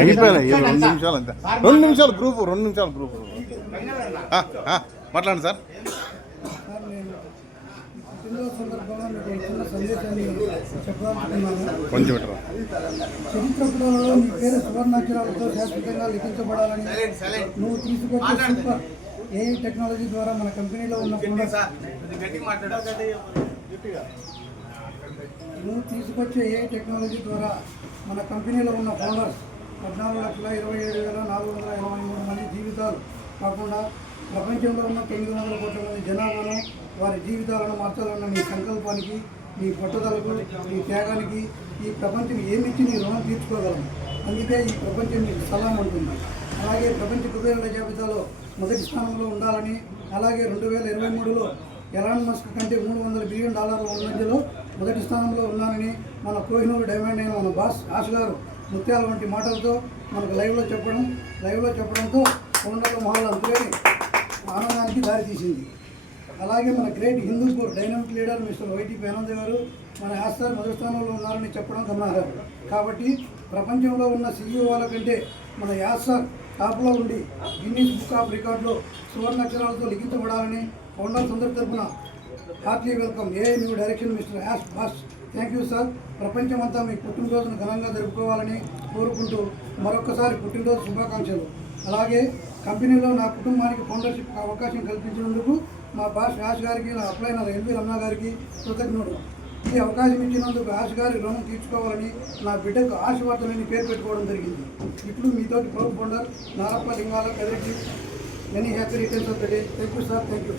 అయిపోయినాయి 2 నిమిషాలు అంతే. 2 నిమిషాలు గ్రూప్ 2 నిమిషాలు గ్రూప్ మాట్లాడండి సార్. కొంచెం చరిత్ర పుటలలో నీ పేరు సువర్ణాక్షరాలతో శాశ్వతంగా లిఖించబడాలని నువ్వు తీసుకొచ్చే సూపర్ ఏఐ టెక్నాలజీ ద్వారా మన కంపెనీలో ఉన్న ఫౌండర్స్ 14,27,423 మంది జీవితాలు కాకుండా ప్రపంచంలో ఉన్న 900 కోట్ల మంది జనాభాను వారి జీవితాలను మార్చాలన్న నీ సంకల్పానికి, నీ పట్టుదలకు, నీ త్యాగానికి ఈ ప్రపంచం ఏమిచ్చి నీ రుణం తీర్చుకోగలం. అందుకే ఈ ప్రపంచం నీకు సలాం ఉంటుంది. అలాగే ప్రపంచ కుబేరుల జాబితాలో మొదటి స్థానంలో ఉండాలని, అలాగే 2023లో ఎలాన్ మస్క్ కంటే $300 బిలియన్ మధ్యలో మొదటి స్థానంలో ఉన్నానని మన కోహినూరు డైమండ్ అయిన మన బాస్ ఆశ గారు ముత్యాల వంటి మాటలతో మనకు లైవ్లో చెప్పడంతో ఫౌండర్ల మహల్ అంతులేని ఆనందానికి దారితీసింది. అలాగే మన great Hindupur dynamic leader mister YT Anand గారు మన యాస్సార్ మొదటి స్థానంలో ఉన్నారని చెప్పడం గమనార్హం. కాబట్టి ప్రపంచంలో ఉన్న సీఈఓల కంటే మన యాస్సార్ టాప్లో ఉండి గిన్నీస్ బుక్ ఆఫ్ రికార్డులో సువర్ణాక్షరాలతో లిఖించబడాలని ఫౌండర్స్ అందరి తరఫున heartly welcome a new direction mister yes boss. Thank you sir. ప్రపంచమంతా మీ పుట్టినరోజును ఘనంగా జరుపుకోవాలని కోరుకుంటూ మరొకసారి పుట్టినరోజు శుభాకాంక్షలు. అలాగే కంపెనీలో నా కుటుంబానికి ఫౌండర్షిప్ అవకాశం కల్పించినందుకు మా బాస్ యాష్ గారికి, నా అప్లైన ఎల్వి రమణ గారికి కృతజ్ఞుడు. ఈ అవకాశం ఇచ్చినందుకు యాష్ గారి రుణం తీర్చుకోవాలని నా బిడ్డకు ఆశీర్వాదమని పేరు పెట్టుకోవడం జరిగింది. ఇప్పుడు మీతోటి proud founder Narappa Lingala Kadireddy. Many happy returns of the day. Thank you sir. Thank you.